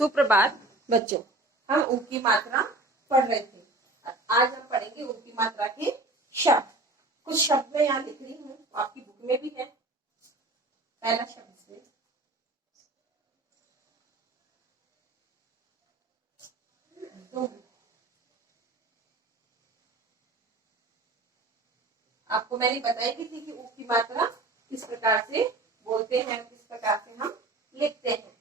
सुप्रभात बच्चों, हम ऊ की मात्रा पढ़ रहे थे। आज हम पढ़ेंगे ऊ की मात्रा के शब्द। कुछ शब्द मैं यहाँ लिख रही हूँ, आपकी बुक में भी है। पहला शब्द इसमें दुम। आपको मैंने बताई भी थी कि ऊ की मात्रा किस प्रकार से बोलते हैं, किस प्रकार से हम लिखते हैं।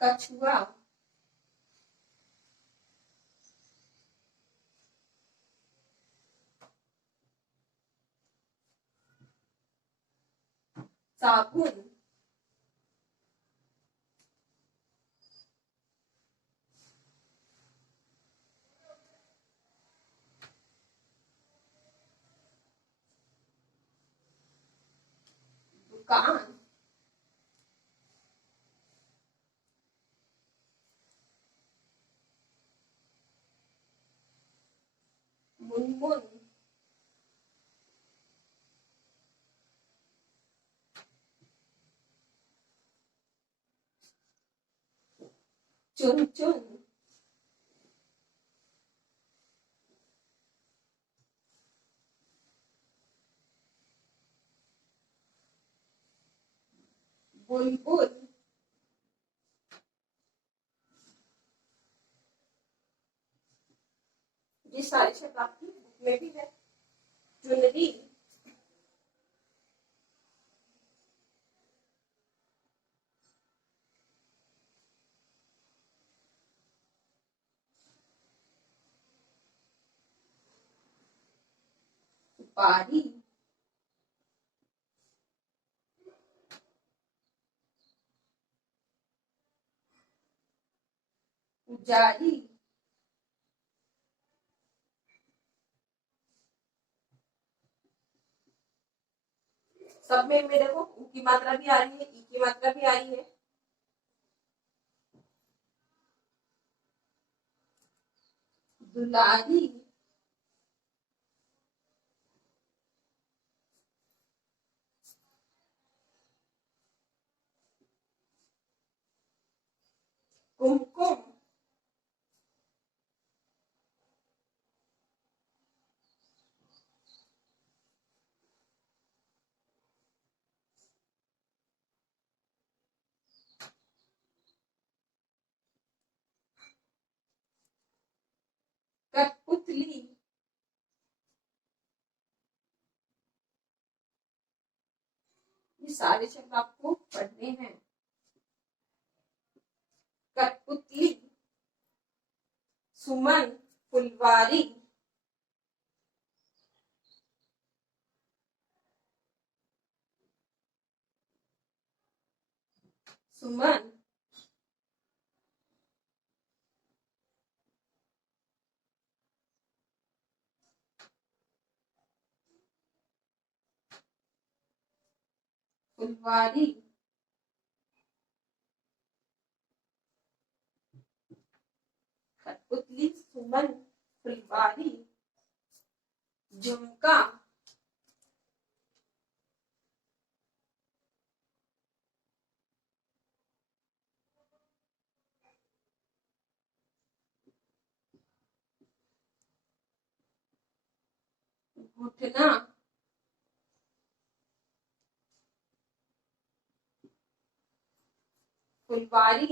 कछुआ, साबुन, दुकान, मुनमुन, चुन-चुन, बुलबुल, ये सारे शब्द आपकी बुक में भी है। चुनरी, सुपारी, पुजारी, सब में मेरे को ऊ की मात्रा भी आ रही है, ई की मात्रा भी आ रही है। दुलारी, कुमकुम, कठपुतली, ये सारे शब्द आपको पढ़ने हैं। कठपुतली, सुमन, फुलवारी, सुमन, फुलवारी, कठपुतली, सुमन, फुलवारी, झुमका, घुटना, फुलवारी,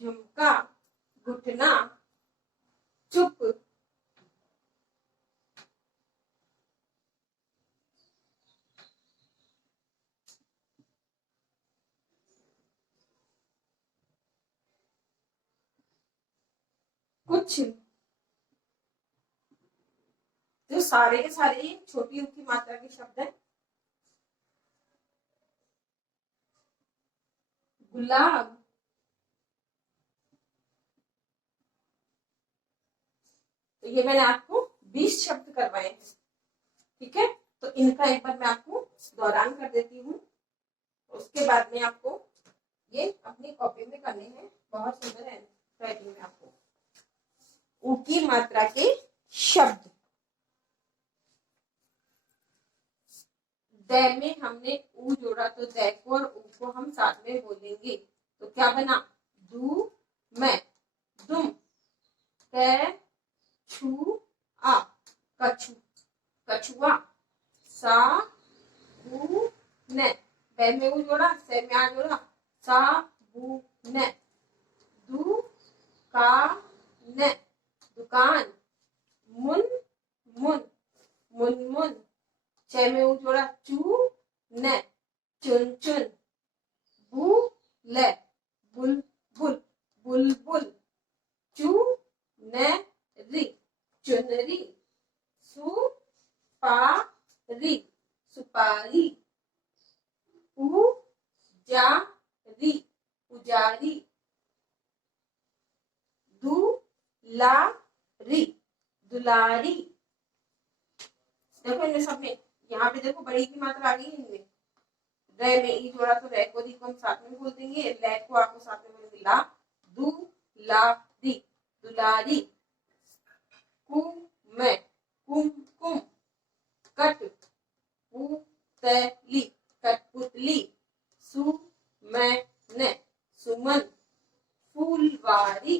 झुमका, घुटना, चुप, कुछ। जो सारे के सारे छोटी ऊ की मात्रा के शब्द हैं। गुलाब, तो ये मैंने आपको 20 शब्द करवाए हैं, ठीक है। तो इनका एक बार मैं आपको दोहरान कर देती हूँ, उसके बाद में आपको ये अपनी कॉपी में करने हैं। बहुत सुंदर है राइटिंग में आपको ऊ की मात्रा के शब्द। द में हमने ऊ जोड़ा तो द को और ऊ को हम साथ में बोलेंगे तो क्या बना, दू मैं, दुम, छु आ, कछु, कछुआ, सा बू ने, ब में ऊ जोड़ा, से में आ जोड़ा, सा बू ने, दू का ने, दुकान, मुन मुन, मुन मुन, छ में ऊ जोड़ा, चू ने, चुन चुन, बू ले, बुल बुल, बुलबुल, चू ने री, चुनरी, सु पा री, सुपारी, उ जा री, पुजारी, दू ला री, दुलारी। देखो इनमें सब में, यहाँ पे देखो बड़ी की मात्रा आ गई इनमें, रे में ई जोड़ा तो रे को री को हम साथ में बोल देंगे, ले को आपको साथ में बोलेंगे ला, दू ला री, दुलारी, कु मैं, कुमकुम, कट पुतली, कठपुतली, सु मैं ने, सुमन, फूलवारी।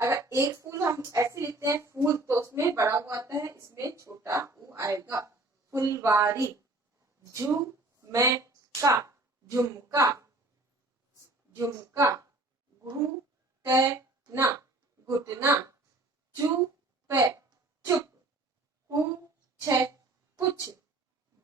अगर एक फूल हम ऐसे लिखते हैं फूल तो उसमें बड़ा हुआ आता है, इसमें छोटा ऊ आएगा, फुलवारी, झुमका, झुमका, झुमका, घुटना, घुटना, चुप चुप, पूछ कुछ,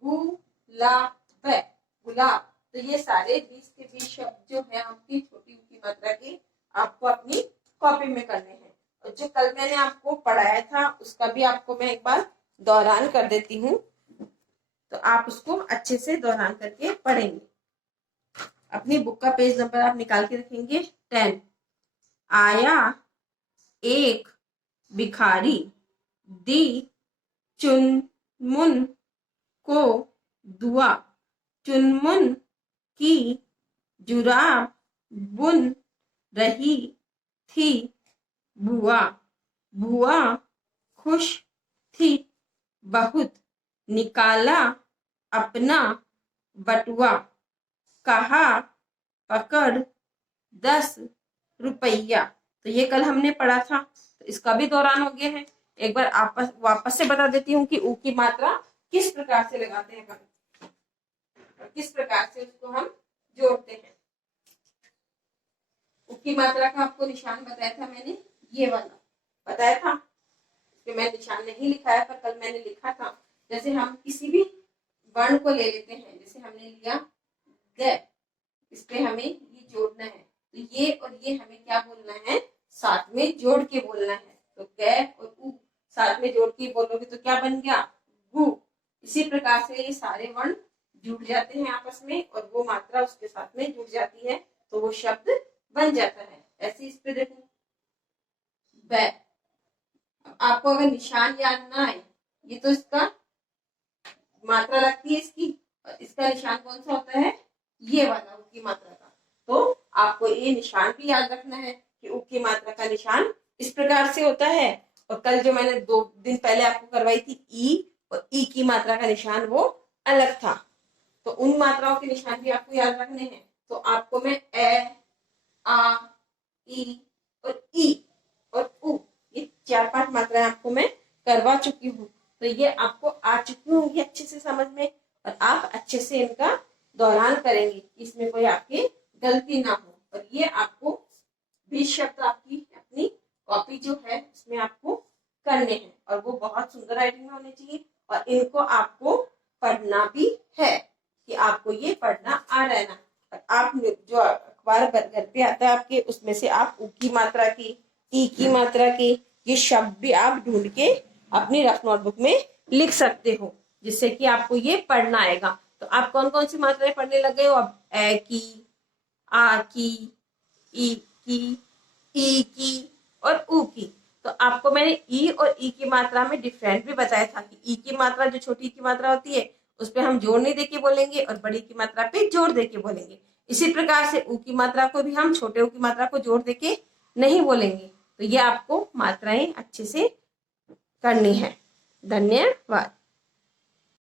गुलाब, गुलाब। तो ये सारे 20 के 20 शब्द जो है आपकी छोटी की मात्रा के आपको अपनी कॉपी में करने हैं। और जो कल मैंने आपको पढ़ाया था उसका भी आपको मैं एक बार दोहरान कर देती हूँ, तो आप उसको अच्छे से दोहरान करके पढ़ेंगे। अपनी बुक का पेज नंबर आप निकाल के रखेंगे 10। आया एक भिखारी, दी चुनमुन को दुआ, चुनमुन की जुराब बुन रही थी बुआ, बुआ खुश थी बहुत, निकाला अपना बटुआ, कहा पकड़ 10 रुपया। तो ये कल हमने पढ़ा था, तो इसका भी दौरान हो गया है। एक बार आपस वापस से बता देती हूँ कि ऊ की मात्रा किस प्रकार से लगाते हैं और किस प्रकार से उसको हम जोड़ते हैं। ऊ की मात्रा का आपको निशान बताया था मैंने, ये वाला बताया था कि मैं निशान नहीं लिखा है पर कल मैंने लिखा था। जैसे हम किसी भी वर्ण को ले लेते हैं, जैसे हमने लिया ग, इस पे हमें ये जोड़ना है, तो ये और ये हमें क्या बोलना है, साथ में जोड़ के बोलना है। तो ग और उ साथ में जोड़ के बोलोगे तो क्या बन गया, गु। इसी प्रकार से ये सारे वर्ण जुड़ जाते हैं आपस में और वो मात्रा उसके साथ में जुड़ जाती है तो वो शब्द बन जाता है। ऐसे इस पे देखो ब, आपको अगर निशान याद ना आए, ये तो इसका मात्रा लगती है इसकी, और इसका निशान कौन सा होता है, ये वाला ऊ की मात्रा का। तो आपको ये निशान भी याद रखना है कि ऊ की मात्रा का निशान इस प्रकार से होता है। और कल जो मैंने 2 दिन पहले आपको करवाई थी ई और ई की मात्रा का निशान वो अलग था, तो उन मात्राओं के निशान भी आपको याद रखने हैं। तो आपको मैं ए, आ, ई और ई और उ, ये 4-5 मात्राएं आपको मैं करवा चुकी हूँ, तो ये आपको आ चुकी होंगी अच्छे से समझ में और आप अच्छे से इनका दोहरान करेंगे, इसमें कोई आपकी गलती ना हो। और ये आपको 20 शब्द आपकी अपनी कॉपी जो है उसमें आपको करने हैं और वो बहुत सुंदर राइटिंग में होने चाहिए। और इनको आपको पढ़ना भी है कि आपको ये पढ़ना आ रहा है ना। और आप जो अखबार घर पे आता है आपके, उसमें से आप ऊ की मात्रा की, ई की मात्रा की ये शब्द भी आप ढूंढ के अपनी रफ नोटबुक में लिख सकते हो, जिससे कि आपको ये पढ़ना आएगा। तो आप कौन कौन सी मात्राएं पढ़ने लग गए हो अब, ए की, आ की, ई की और ऊ की। तो आपको मैंने ई और ई की मात्रा में डिफरेंट भी बताया था कि ई की मात्रा जो छोटी की मात्रा होती है उस पर हम जोड़ नहीं देके बोलेंगे और बड़ी की मात्रा पे जोड़ देके बोलेंगे। इसी प्रकार से ऊ की मात्रा को भी हम छोटे ऊ की मात्रा को जोड़ देके नहीं बोलेंगे। तो ये आपको मात्राएं अच्छे से करनी है। धन्यवाद।